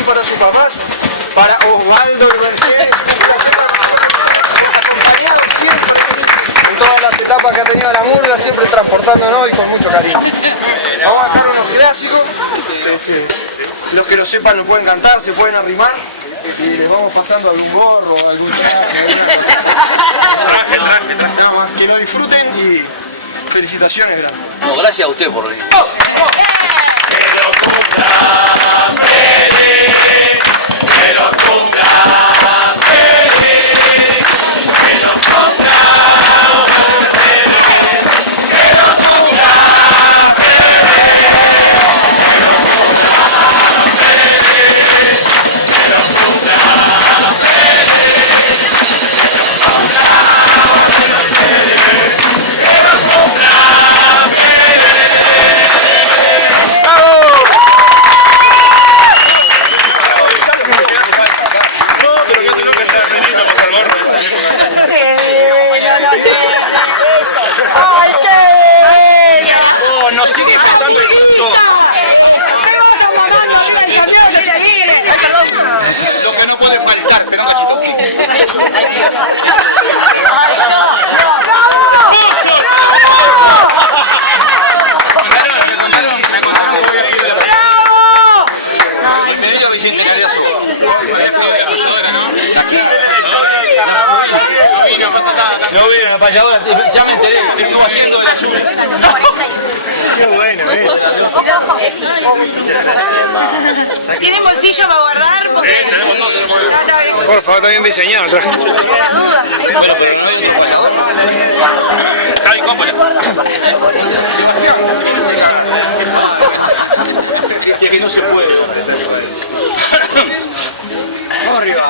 Cariño para sus papás, para Osvaldo y Mercedes, acompañaron siempre en todas las etapas que ha tenido la murga, siempre transportándonos y con mucho cariño. Vamos a dejar unos clásicos, los que lo sepan lo pueden cantar, se pueden arrimar, y les vamos pasando algún gorro, algún traje. Nada más, que lo disfruten y felicitaciones grandes. No, gracias a usted por venir. Lo que no puede faltar, pero cachito. Me contaron que voy a escribir la me dio bicentenario su. No pasa nada. No vino, payadora, ya me enteré, que estuvo haciendo de la suya. Qué bueno, ¿Tienen bolsillo para guardar? Porque... Tenemos todo, tenemos. Por favor, está bien diseñado el traje. Por la duda. Bueno, pero no hay ni payador. Está bien, cómodo. Es que no se puede. Arriba.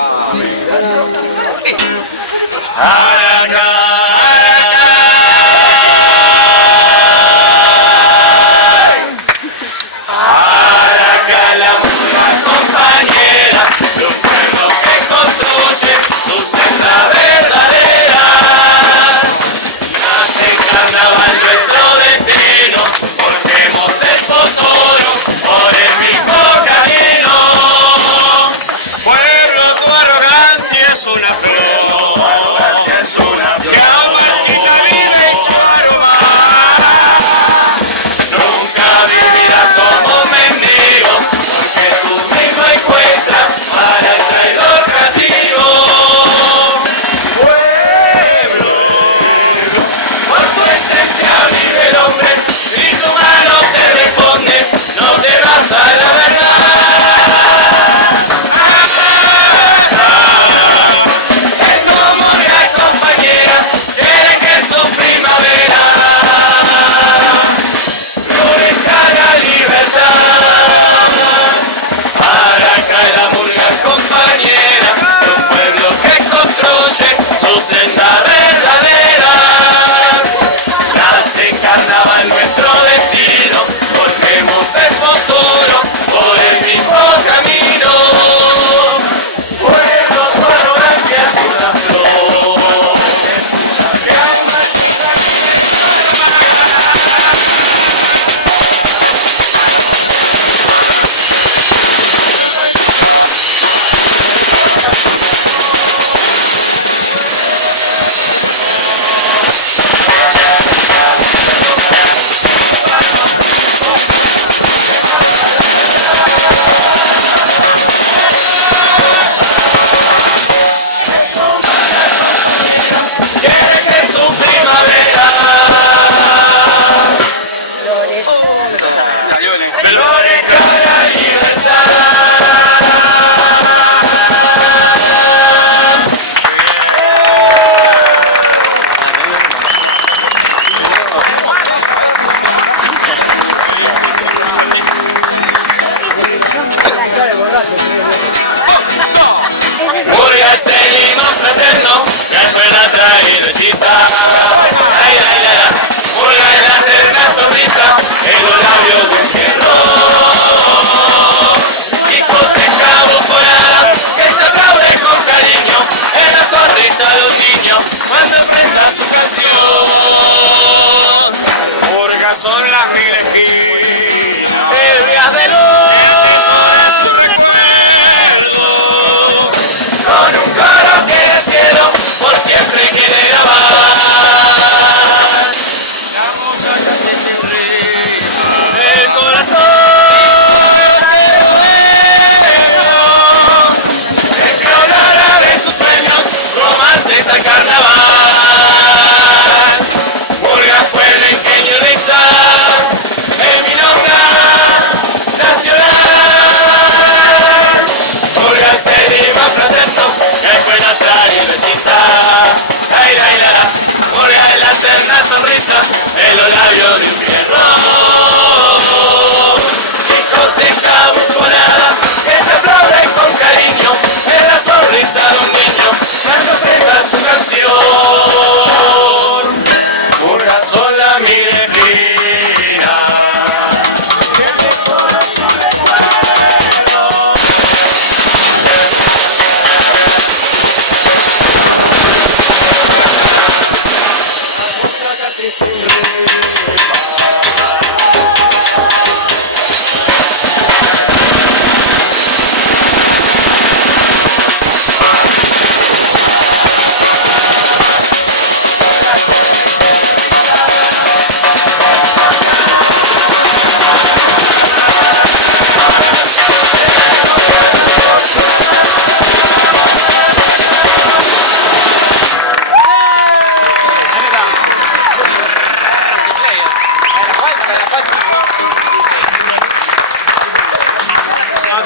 Pueblo, tu arrogancia es una flor.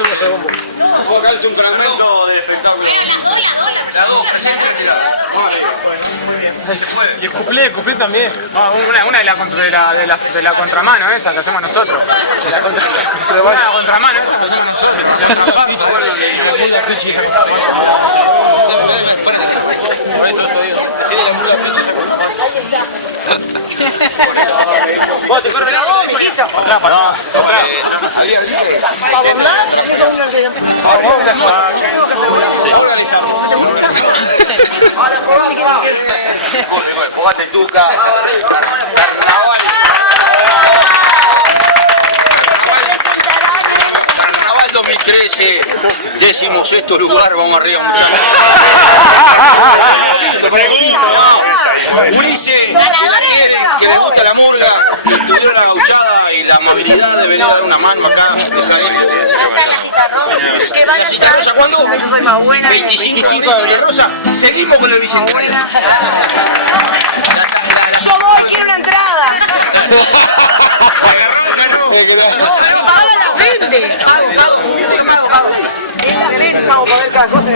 otro segundo. Puedo caerse un fragmento de espectáculo. Las dos, presente y tirada. Y el cuplé también. Una de la contramano esa que hacemos nosotros. Una de la contramano esa que hacemos nosotros. Vos te corres la voz, mijito. Otra. ¿Para volar? Jugate Tuca. Carnaval 2013, 16º lugar, vamos arriba, muchachos. Ulises, que la quiere, que le gusta la murga, tuvieron la gauchada y la amabilidad de venir a dar una mano acá. ¿La cita rosa cuándo? 25 de abril. Rosa, seguimos con el bicentenario. Yo voy, quiero una entrada. No, pero pagala las vende. Vamos a poner cada cosa.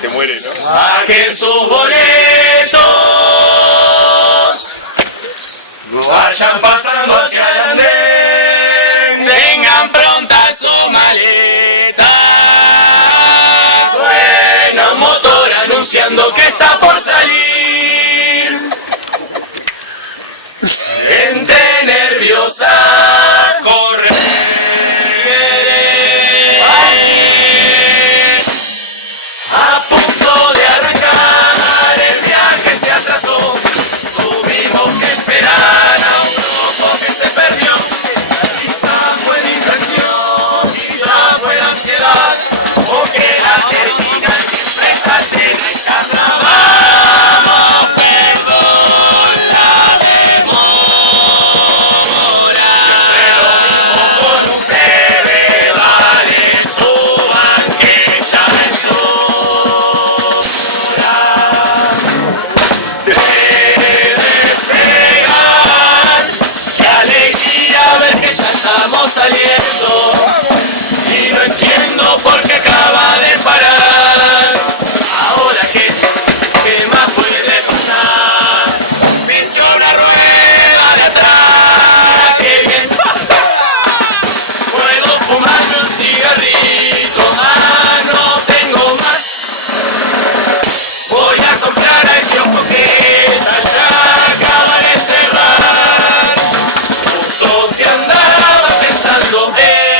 Se muere, ¿no? Saquen sus boletos, vayan pasando hacia el andén, tengan prontas sus maletas. Suena un motor anunciando que está por salir. Gente nerviosa, corre. A punto de arrancar, el viaje se atrasó. Tuvimos que esperar a un grupo que se perdió. Quizá fue distracción, quizá fue ansiedad, o que la terminal siempre salte de carnaval. Vamos, perdón la demora. Siempre lo mismo con ustedes, dale, suban que ya es estamos saliendo y no entiendo por qué acaba de parar. Ahora qué más puede pasar. Pinchó una rueda de atrás, qué bien. Puedo fumarme un cigarrito, no tengo más. Voy a comprar al kiosco que ya acaba de cerrar. Justo te andaba pensando, qué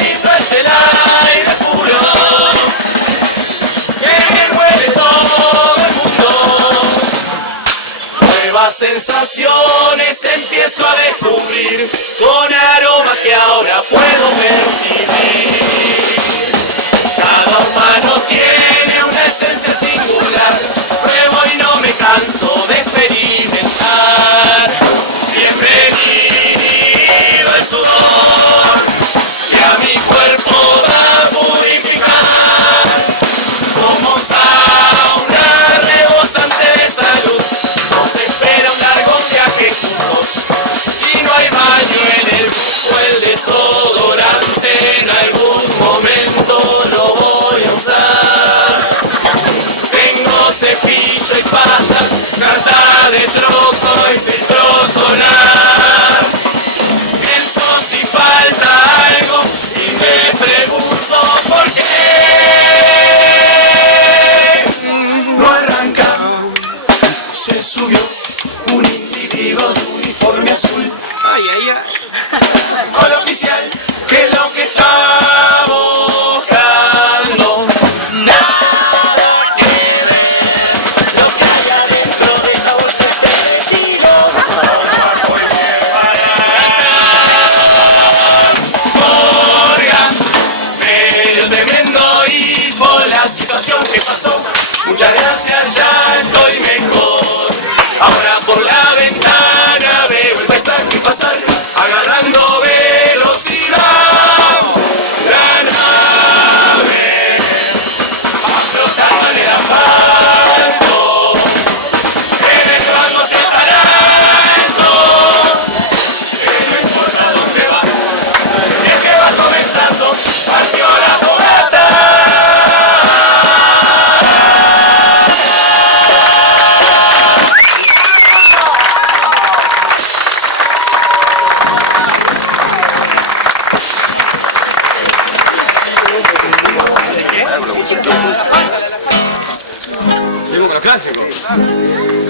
lindo es el aire puro, que bien huele todo el mundo. Nuevas sensaciones empiezo a descubrir, con aromas que ahora puedo percibir. Cada humano tiene una esencia singular, pruebo y no me canso de experimentar. Bienvenido el sudor, que a mi cuerpo va a purificar. Como un sauna rebosante de salud, nos espera un largo viaje juntos. Y no hay baño en el buzo, el desodorante en algún momento lo voy a usar. Tengo cepillo y pasta, carta de trozo y filtro solar. Pienso si falta algo y me pregunto por qué no arranca. Se subió un individuo de uniforme azul. Ay, ay, ay. Con oficial, que es lo que está buscando. Nada que ver, lo que hay adentro de esta bolsa es pervertido. Morgan, medio tremendo y por la situación que pasó. Muchas gracias, ya estoy mejor. clásico.